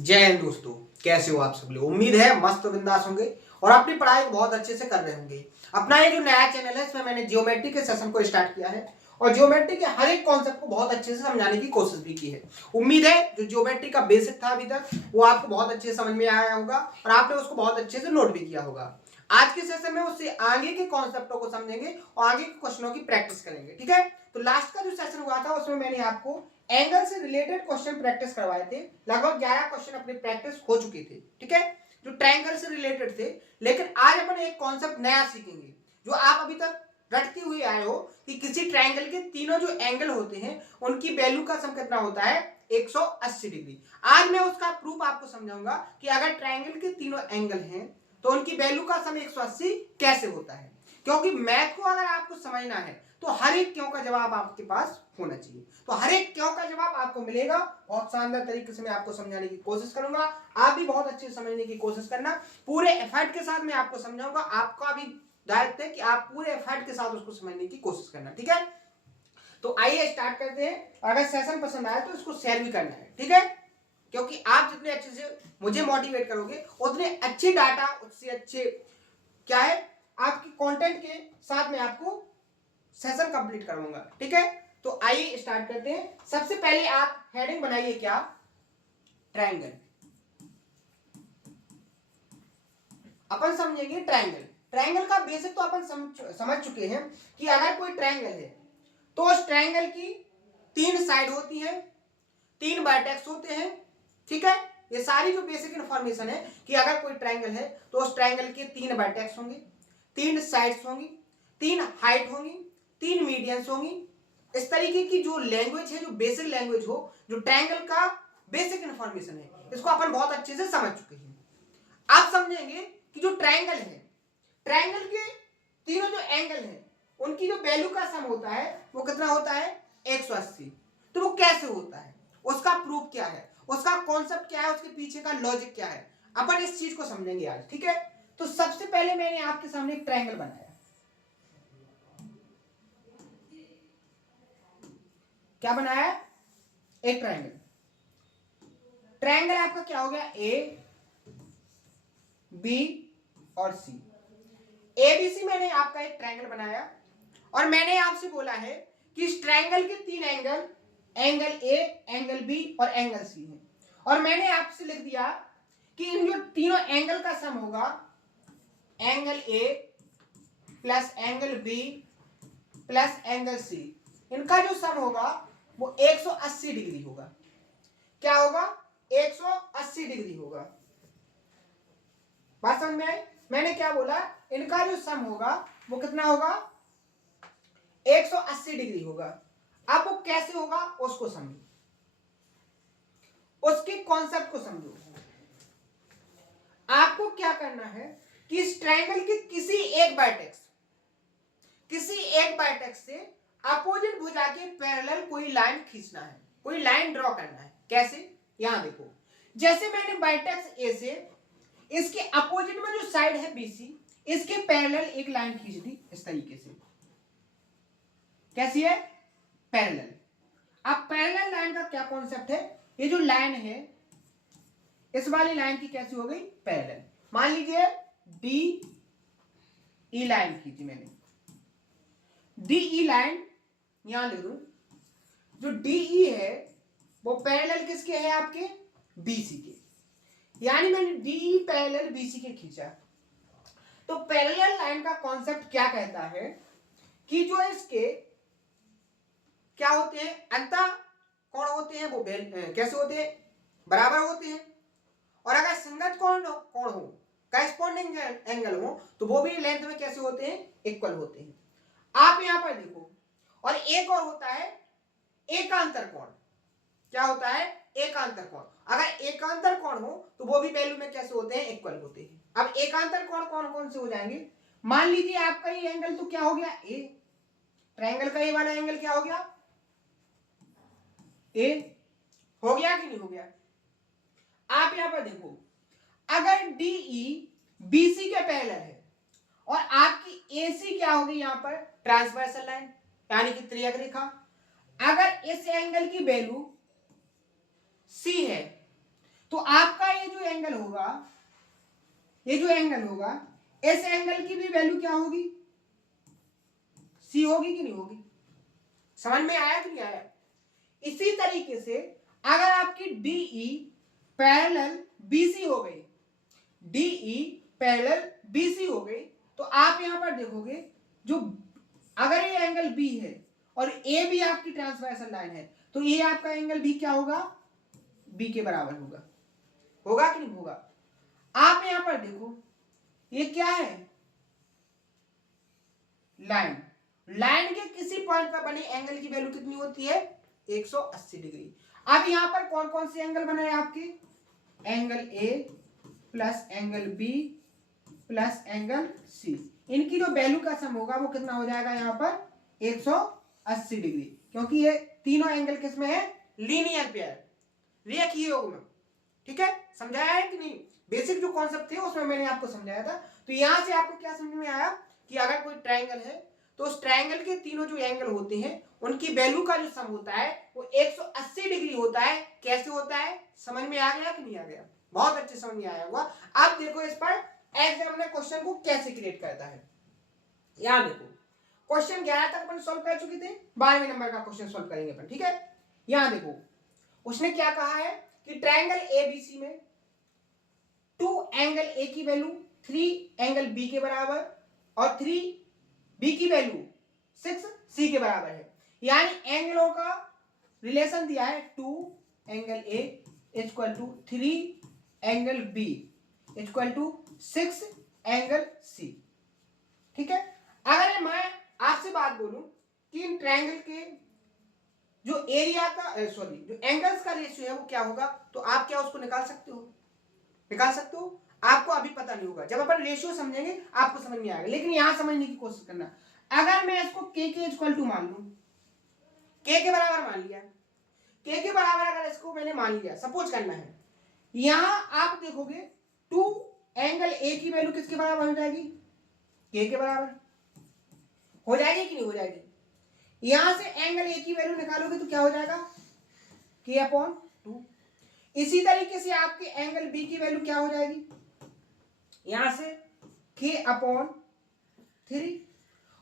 जय हिंद दोस्तों, कैसे हो आप सब लोग। उम्मीद है मस्त बिंदास होंगे और अपनी पढ़ाई को बहुत अच्छे से कर रहे होंगे। अपना ये जो नया चैनल है इसमें मैंने ज्योमेट्री के सेशन को स्टार्ट किया है और ज्योमेट्री के हर एक कॉन्सेप्ट को बहुत अच्छे से समझाने की कोशिश भी की है। उम्मीद है जो ज्योमेट्री का बेसिक था अभी तक वो आपको बहुत अच्छे से समझ में आया होगा और आपने उसको बहुत अच्छे से नोट भी किया होगा। आज के सेशन में उससे आगे के कॉन्सेप्टों को समझेंगे और आगे के क्वेश्चनों की प्रैक्टिस करेंगे। ठीक है, तो लास्ट का जो सेशन हुआ था उसमें मैंने आपको एंगल से रिलेटेड क्वेश्चन प्रैक्टिस करवाए थे। लगभग 11 क्वेश्चन अपनी प्रैक्टिस हो चुके थे। ठीक है, जो ट्रायंगल से रिलेटेड थे। लेकिन आज अपन एक कॉन्सेप्ट नया सीखेंगे जो आप अभी तक रटते हुए आए हो कि किसी ट्रायंगल के तीनों जो एंगल होते हैं उनकी वैल्यू का सम कितना होता है 180 डिग्री। आज मैं उसका प्रूफ आपको समझाऊंगा कि अगर ट्रायंगल के तीनों एंगल हैं तो उनकी वैल्यू का सम 180 कैसे होता है। क्योंकि मैथ को अगर आपको समझना है तो हर एक क्यों का जवाब आपके पास होना चाहिए। तो हर एक क्यों का जवाब आपको मिलेगा। बहुत शानदार तरीके से मैं आपको समझाने की कोशिश करूंगा, आप भी बहुत अच्छे से समझने की कोशिश करना। पूरे एफर्ट के साथ मैं आपको समझाऊंगा। आपका भी दायित्व है कि आप पूरे एफर्ट के साथ उसको समझने की कोशिश करना। ठीक है, तो आइए स्टार्ट करते हैं। अगर सेशन पसंद आए तो इसको शेयर भी करना है। ठीक है, क्योंकि आप जितने अच्छे से मुझे मोटिवेट करोगे उतने अच्छे डाटा, उससे अच्छे क्या है आपकी कंटेंट के साथ मैं आपको सेशन कंप्लीट करूंगा। ठीक है, तो आइए स्टार्ट करते हैं। सबसे पहले आप हेडिंग बनाइए क्या, ट्रायंगल। अपन समझेंगे ट्रायंगल। ट्रायंगल का बेसिक तो अपन समझ चुके हैं कि अगर कोई ट्रायंगल है तो उस ट्रायंगल की तीन साइड होती है, तीन वर्टेक्स होते हैं। ठीक है, ये सारी जो बेसिक इंफॉर्मेशन है कि अगर कोई ट्रायंगल है तो उस ट्रायंगल के तीन वर्टेक्स होंगे, तीन साइड्स होंगी, तीन हाइट होंगी, तीन मीडियंस होंगी। इस तरीके की जो लैंग्वेज है, जो बेसिक लैंग्वेज हो, जो ट्रायंगल का बेसिक इंफॉर्मेशन है, इसको अपन बहुत अच्छे से समझ चुके हैं। आप समझेंगे कि जो ट्रायंगल है, ट्रायंगल के तीनों जो एंगल है उनकी जो वैल्यू का सम होता है वो कितना होता है 180। तो वो कैसे होता है, उसका प्रूफ क्या है, उसका कॉन्सेप्ट क्या है, उसके पीछे का लॉजिक क्या है, अपन इस चीज को समझेंगे आज। ठीक है, तो सबसे पहले मैंने आपके सामने एक ट्रायंगल बनाया। क्या बनाया, एक ट्रायंगल। ट्रायंगल आपका क्या हो गया, ए बी और सी। एबीसी मैंने आपका एक ट्रायंगल बनाया और मैंने आपसे बोला है कि इस ट्रायंगल के तीन angle, angle A, angle B और एंगल सी है। और मैंने आपसे लिख दिया कि इन जो तीनों एंगल का सम होगा, angle A plus angle B plus angle C, इनका जो सम होगा वो 180 डिग्री होगा। क्या होगा, 180 डिग्री होगा। बात समझ में आई। मैंने क्या बोला, इनका जो सम होगा वो कितना होगा 180 डिग्री होगा। अब वो कैसे होगा उसको समझो, उसके कॉन्सेप्ट को समझो। आपको क्या करना है कि इस ट्रायंगल के किसी एक वर्टेक्स से अपोजिट भुजा के पैरेलल कोई लाइन खींचना है, कोई लाइन ड्रॉ करना है। कैसे, यहां देखो, जैसे मैंने वर्टेक्स ए से इसके अपोजिट में जो साइड है बीसी, इसके पैरेलल एक लाइन खींच दी इस तरीके से। कैसी है, पैरेलल। अब पैरेलल लाइन का क्या कॉन्सेप्ट है, ये जो लाइन है इस वाली लाइन की कैसी हो गई, पैरेलल। मान लीजिए डी ई लाइन खींची मैंने, डी ई लाइन यहां ले लू। जो डी ई है वो पैरेलल किसके है, आपके बीसी के। यानी मैंने डी ई पैरेलल बीसी के खींचा। तो पैरेलल लाइन का कॉन्सेप्ट क्या कहता है कि जो इसके क्या होते हैं, अंतः कोण होते हैं वो कैसे होते हैं, बराबर होते हैं। और अगर संगत कोण हो, करेस्पॉन्डिंग एंगल हो, तो वो भी लेंथ में कैसे होते हैं, इक्वल होते हैं। आप यहां पर देखो, और एक और होता है एकांतर कोण। क्या होता है, एकांतर कोण। अगर एकांतर कोण हो तो वो भी वैल्यू में कैसे होते हैं, इक्वल होते हैं। अब एकांतर कोण कौन कौन से हो जाएंगे, मान लीजिए आपका ये एंगल तो क्या हो गया, ए। ट्रायंगल का ये वाला एंगल क्या हो गया, ए। हो गया कि नहीं हो गया। आप यहां पर देखो, अगर डीई बीसी के पैरेलल है और आपकी एसी क्या होगी, यहां पर ट्रांसवर्सल लाइन यानी कि त्रियक रेखा। अगर इस एंगल की वैल्यू सी है तो आपका ये जो एंगल होगा, ये जो एंगल होगा, इस एंगल की भी वैल्यू क्या होगी, सी होगी कि नहीं होगी? समझ में आया कि नहीं आया? इसी तरीके से अगर आपकी डीई पैरेलल बीसी हो गई, डीई पैरेलल बीसी हो गई, तो आप यहां पर देखोगे जो अगर ये एंगल बी है और ए भी आपकी ट्रांसवर्सल लाइन है, तो ये आपका एंगल बी क्या होगा, बी के बराबर होगा। होगा कि नहीं होगा? आप यहां पर देखो ये क्या है, लाइन। लाइन के किसी पॉइंट पर बने एंगल की वैल्यू कितनी होती है, 180 डिग्री। अब यहां पर कौन कौन से एंगल बने हैं आपके, angle A plus angle B plus angle C, इनकी जो वैल्यू का सम होगा वो कितना हो जाएगा यहाँ पर 180 डिग्री, क्योंकि ये तीनों एंगल किसमें है, लीनियर पेयर, रेखीय योग में। ठीक है, समझाया है कि नहीं? बेसिक जो कॉन्सेप्ट थे उसमें मैंने आपको समझाया था। तो यहां से आपको क्या समझ में आया कि अगर कोई ट्रायंगल है तो उस ट्रायंगल के तीनों जो एंगल होते हैं उनकी वैल्यू का जो सम होता है वो 180 डिग्री होता है। कैसे होता है, समझ में आ गया कि नहीं आ गया? बहुत अच्छे समझ में आया होगा। अब देखो इस पर एग्जाम ने क्वेश्चन को कैसे क्रिएट करता है। यहां देखो क्वेश्चन 11 तक अपन सॉल्व कर चुके थे, 12वें नंबर का क्वेश्चन सॉल्व करेंगे अपन। ठीक है, यहां देखो उसने क्या कहा है कि ट्रायंगल एबीसी में 2 एंगल ए की वैल्यू 3 एंगल बी के बराबर और 3 बी की वैल्यू 6 सी के बराबर है। यानी एंगलों का रिलेशन दिया है 2 angle A equal to 3 angle B equal to 6 angle C. ठीक है, अगर मैं आपसे बात बोलूं कि इन ट्रायंगल के जो एरिया का सॉरी जो एंगल्स का रेशियो है वो क्या होगा, तो आप क्या उसको निकाल सकते हो, निकाल सकते हो? आपको अभी पता नहीं होगा, जब अपन रेशियो समझेंगे आपको समझ में आएगा, लेकिन यहां समझने की कोशिश करना। अगर मैं इसको के इक्वल टू मान लूं, के बराबर मान लिया, के बराबर अगर इसको मैंने मान लिया, सपोज करना है, यहां आप देखोगे 2 एंगल ए की वैल्यू किसके बराबर हो जाएगी, के बराबर हो जाएगी कि नहीं हो जाएगी? यहां से एंगल ए की वैल्यू निकालोगे तो क्या हो जाएगा, के अपॉन 2। इसी तरीके से आपके एंगल बी की वैल्यू क्या हो जाएगी, यहां से के अपॉन 3,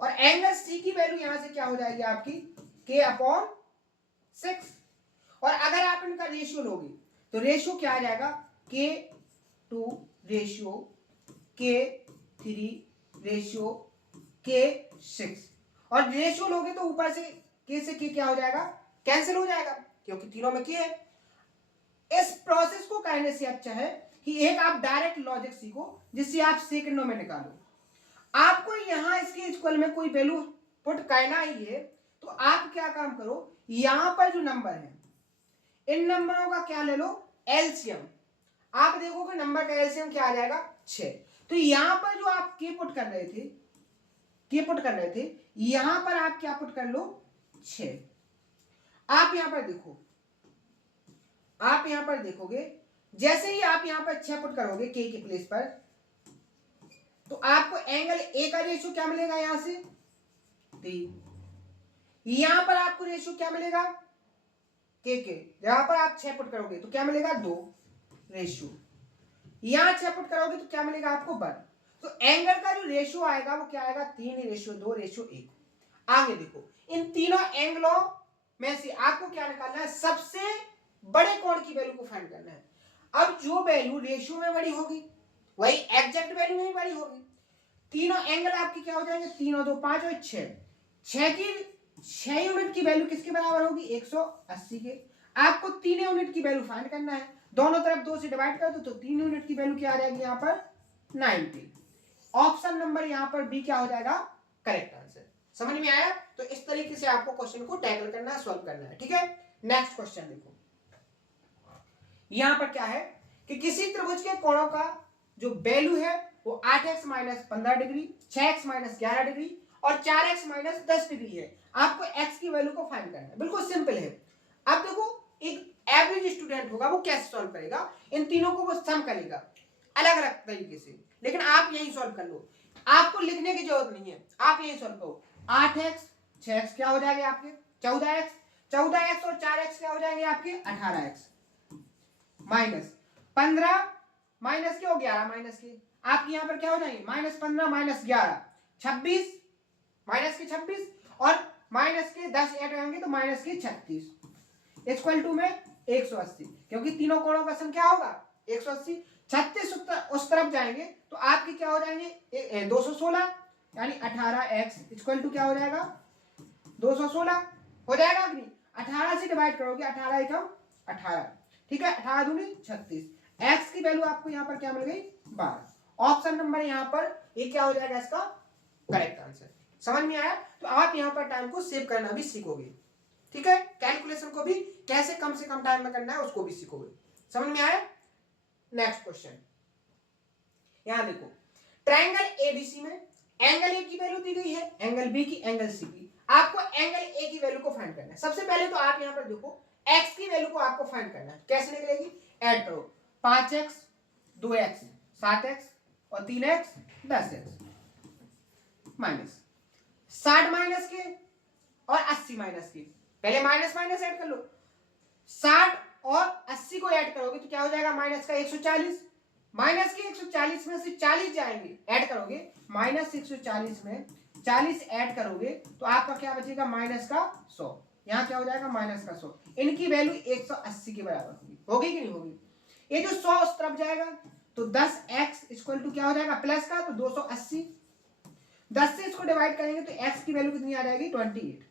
और एंगल सी की वैल्यू यहां से क्या हो जाएगी आपकी, के अपॉन 6। और अगर आप इनका रेशियो लोगे तो रेशियो क्या आ जाएगा, के 2 रेशियो के 3 रेशियो के 6, और रेशियो लोगे तो ऊपर से के क्या हो जाएगा, कैंसिल हो जाएगा, क्योंकि तीनों में के है। इस प्रोसेस को करने से अच्छा है कि एक आप डायरेक्ट लॉजिक सीखो जिससे आप सेकंडों में निकालो। आपको यहां इसके इक्वल में कोई वैल्यू पुट करना ही है, तो आप क्या काम करो, यहां पर जो नंबर है इन नंबरों का क्या ले लो, एलसीएम। आप देखोगे नंबर का एलसीएम क्या आ जाएगा, 6। तो यहां पर जो आप के पुट कर रहे थे, यहां पर आप क्या पुट कर लो, 6। आप यहां पर देखो, आप यहां पर देखोगे जैसे ही आप यहां पर 6 पुट करोगे के प्लेस पर, तो आपको एंगल ए का रेशियो क्या मिलेगा, यहां से 3। यहां पर आपको रेशियो क्या मिलेगा, के यहां पर आप 6 पुट करोगे तो क्या मिलेगा, 2 रेशियो। यहां 6 पुट करोगे तो क्या मिलेगा आपको, 1। तो एंगल का जो रेशियो आएगा वो क्या आएगा, 3 रेशियो 2 रेशियो 1। आगे देखो इन तीनों एंगलों में से आपको क्या निकालना है, सबसे बड़े कोण की वैल्यू को फाइंड करना है। अब जो वैल्यू रेशियो में बड़ी होगी वही एग्जैक्ट वैल्यू में बड़ी होगी। तीनों एंगल आपके क्या हो जाएंगे, 3 और 2 5 और 6 यूनिट की वैल्यू किसके बराबर होगी, 180 के। आपको 3 यूनिट की वैल्यू फाइंड करना है, दोनों तरफ 2 से डिवाइड कर दो तो 3 यूनिट की वैल्यू क्या आ जाएगी यहाँ पर, 90। ऑप्शन नंबर यहाँ पर बी क्या हो जाएगा, करेक्ट आंसर। समझ में आया? तो इस तरीके से आपको क्वेश्चन को टैकल करना है, सॉल्व करना है। ठीक है, नेक्स्ट क्वेश्चन देखो, यहां पर क्या है कि किसी त्रिभुज के कोणों का जो वैल्यू है वो 8x minus 15 degree, 6x minus 11 degree और 4x माइनस 10 डिग्री है। आपको x की वैल्यू को फाइंड करना है, बिल्कुल सिंपल है। अब देखो एक एवरेज स्टूडेंट होगा वो कैसे सॉल्व करेगा, इन तीनों को वो सम करेगा अलग अलग तरीके से, लेकिन आप यही सॉल्व कर लो, आपको लिखने की जरूरत नहीं है, आप यही सॉल्व करो। 8x 6x क्या हो जाएंगे आपके, 14x और 4x क्या हो जाएंगे आपके, 18x माइनस 15 माइनस के और 11 माइनस के, आपके यहाँ पर क्या हो जाएंगे -15 -11 26 माइनस के 26 और माइनस के 10 ऐड करेंगे तो माइनस के 36 इक्वल टू में 180, क्योंकि तीनों कोणों का सम क्या होगा 180। 36 उस तरफ जाएंगे तो आपके क्या हो जाएंगे 216 यानी 18x इक्वल टू क्या हो जाएगा 216 हो जाएगा कि नहीं। 18 से डिवाइड करोगे 18 एकम 18, ठीक है 18 दूनी 36, x की वैल्यू आपको यहाँ पर क्या मिल गई 12। ऑप्शन नंबर यहाँ पर ये क्या हो जाएगा इसका करेक्ट आंसर। समझ में आया। तो आप यहाँ पर टाइम को सेव करना भी सीखोगे, ठीक है, कैलकुलेशन को भी कैसे कम से कम टाइम में करना है उसको भी सीखोगे। समझ में आया। नेक्स्ट क्वेश्चन यहां देखो, ट्रायंगल एबीसी में एंगल ए की वैल्यू दी गई है, एंगल बी की, एंगल सी की। आपको एंगल ए की वैल्यू को फाइंड करना है। सबसे पहले तो आप यहां पर देखो एक्स की वैल्यू को आपको फाइंड करना है। कैसे निकलेगी, ऐड करो 5x 2x 7x और 3x 10x माइनस 60 माइनस के और 80 माइनस के, पहले माइनस माइनस ऐड कर लो। 60 और 80 को ऐड करोगे तो क्या हो जाएगा माइनस का 140, माइनस के 140 में से 40 जाएंगे ऐड करोगे, माइनस 140 में 40 ऐड करोगे तो आपका क्या बचेगा माइनस का 100। यहाँ क्या हो जाएगा माइनस का 100। इनकी वैल्यू 180 के बराबर होगी, होगी कि नहीं होगी। ये जो 100 उस तरफ जाएगा तो 10x इक्वल टू क्या हो जाएगा प्लस का तो 280, 10 से इसको डिवाइड करेंगे तो x की वैल्यू कितनी आ जाएगी 28।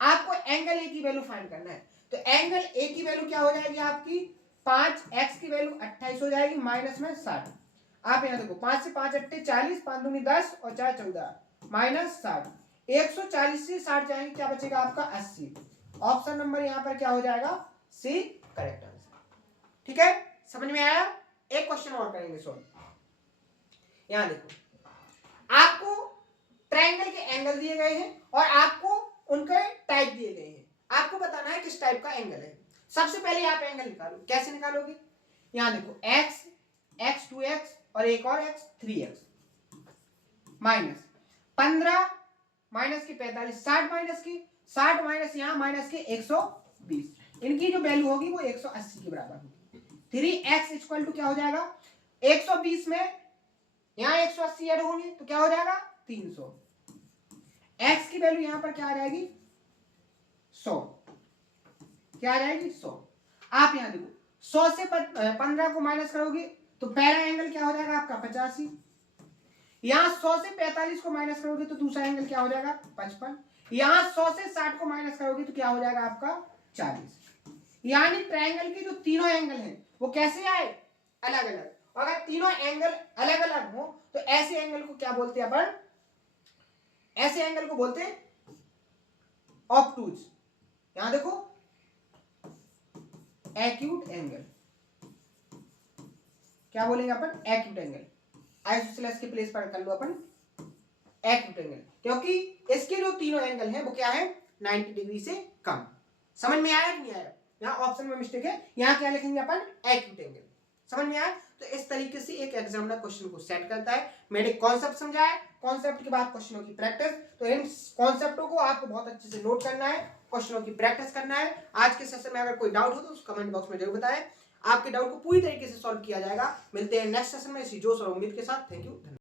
आपको एंगल ए की वैल्यू फाइंड करना है। तो एंगल ए की वैल्यू क्या हो जाएगी आपकी 5x की वैल्यू 28 हो जाएगी माइनस में 60। आप यहाँ देखो 5 से 5 अट्टे 40, 5 दूनी 10 और 4 14 माइनस 60, 140 से 60 जाएंगे क्या बचेगा आपका 80। ऑप्शन नंबर यहाँ पर क्या हो जाएगा सी करेक्ट आंसर। ठीक है, समझ में आया। एक क्वेश्चन और करेंगे सॉल्व। यहाँ देखो आपको ट्रायंगल के एंगल दिए गए हैं और आपको उनके टाइप दिए गए हैं। आपको बताना है किस टाइप का एंगल है। सबसे पहले आप एंगल निकालो। कैसे निकालोगे, यहां देखो x x 2x और एक और x 3x माइनस 15 माइनस की 45, 60 माइनस की 60 माइनस यहां माइनस के 120, इनकी जो वैल्यू होगी वो 180 के बराबर होगी। 3x इक्वल टू क्या हो जाएगा 120 में यहां 180 ऐड होंगे तो क्या हो जाएगा 300। x की वैल्यू यहां पर क्या आ जाएगी 100, क्या आ जाएगी 100। आप यहां देखो 100 से 15 को माइनस करोगे तो पहला एंगल क्या हो जाएगा आपका 85। यहां 100 से 45 को माइनस करोगे तो दूसरा एंगल क्या हो जाएगा 55। यहां 100 से 60 को माइनस करोगे तो क्या हो जाएगा आपका 40। यानी ट्रायंगल के जो तीनों एंगल हैं वो कैसे आए अलग अलग। अगर तीनों एंगल अलग अलग हो तो ऐसे एंगल को क्या बोलते हैं अपन, ऐसे एंगल को बोलते हैं ऑब्टूज। यहां देखो एक्यूट एंगल, क्या बोलेंगे अपन एक्यूट एंगल। आइसोसेलेस के प्लेस पर कर लो अपन एक्यूट एंगल, क्योंकि इसके जो तीनों एंगल हैं वो क्या है 90 डिग्री से कम। समझ में आया कि नहीं आया। यहाँ ऑप्शन में मिस्टेक है, यहाँ क्या लिखेंगे अपन एक्यूट एंगल। समझ में आया। तो इस तरीके से एक एग्जामिनर क्वेश्चन को सेट करता है। मैंने कॉन्सेप्ट समझाया, कॉन्सेप्ट के बाद क्वेश्चनों की प्रैक्टिस। तो इन कॉन्सेप्टों को आपको बहुत अच्छे से नोट करना है, क्वेश्चनों की प्रैक्टिस करना है। आज के सेशन में अगर कोई डाउट हो तो उस कमेंट बॉक्स में जरूर बताएं। आपके डाउट को पूरी तरीके से सॉल्व किया जाएगा। मिलते हैं नेक्स्ट सेशन में इसी जोश और उम्मीद के साथ। Thank you.